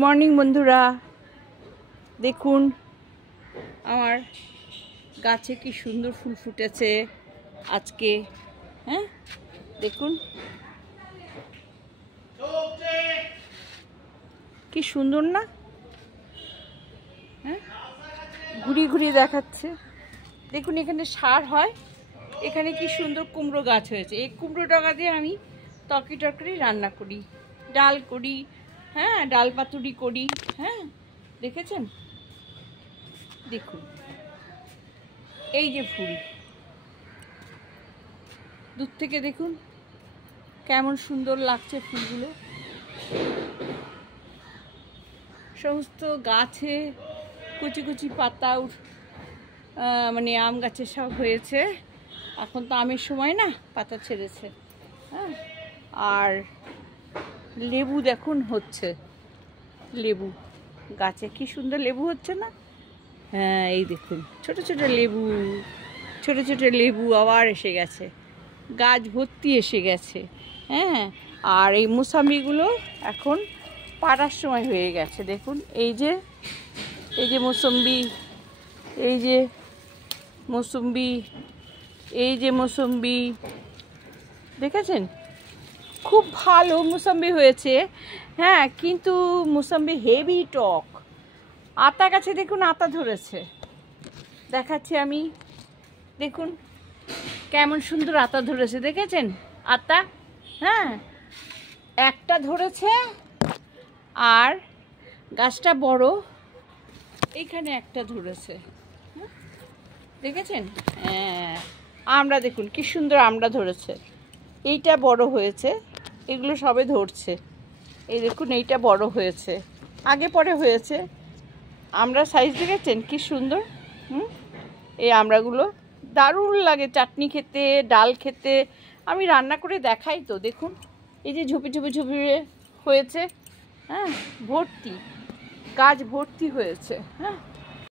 Morning বন্ধুরা, দেখুন আমার গাছে কি সুন্দর ফুল ফুটেছে আজকে। হ্যাঁ দেখুন কি সুন্দর না? হ্যাঁ ঘুরিয়ে ঘুরিয়ে দেখাচ্ছে। দেখুন এখানে সার হয়, এখানে কি সুন্দর কুমড়ো গাছ হয়েছে। এই কুমড়ো ডগা দিয়ে আমি তরকারি রান্না করি, ডাল করি, হ্যাঁ ডাল পাতুরি করি। হ্যাঁ দেখেছেন, দেখুন এই যে ফুল, দূর থেকে দেখুন কেমন সুন্দর লাগছে ফুলগুলো। সমস্ত গাছে কুচি কুচি পাতা মানে আম গাছে সব হয়েছে। এখন তো আমের সময় না, পাতা ছেড়েছে। হ্যাঁ আর লেবু দেখুন হচ্ছে, লেবু গাছে কি সুন্দর লেবু হচ্ছে না? হ্যাঁ এই দেখুন ছোট ছোট লেবু, ছোট ছোট লেবু আবার এসে গেছে, গাছ ভর্তি এসে গেছে। হ্যাঁ আর এই মুসাম্বিগুলো এখন পাড়ার সময় হয়ে গেছে। দেখুন এই যে মৌসম্বি, এই যে মৌসম্বি, এই যে মৌসম্বি, দেখেছেন খুব ভালো মৌসম্বি হয়েছে। হ্যাঁ কিন্তু মৌসম্বি হেভি টক। আতা গাছে দেখুন আতা ধরেছে, দেখাচ্ছি আমি। দেখুন কেমন সুন্দর আতা ধরেছে, দেখেছেন আতা? হ্যাঁ একটা ধরেছে আর গাছটা বড়, এইখানে একটা ধরেছে, দেখেছেন? হ্যাঁ আমরা দেখুন কি সুন্দর আমরা ধরেছে, এইটা বড় হয়েছে, এগুলো সবে ধরছে। এই দেখুন এইটা বড় হয়েছে, আগে পরে হয়েছে। আমরা সাইজ দেখেছেন কি সুন্দর? এই আমড়াগুলো দারুণ লাগে চাটনি খেতে, ডাল খেতে। আমি রান্না করে দেখাই তো। দেখুন এই যে ঝুপি ঝুপি ঝুপি হয়েছে, হ্যাঁ ভর্তি, গাছ ভর্তি হয়েছে। হ্যাঁ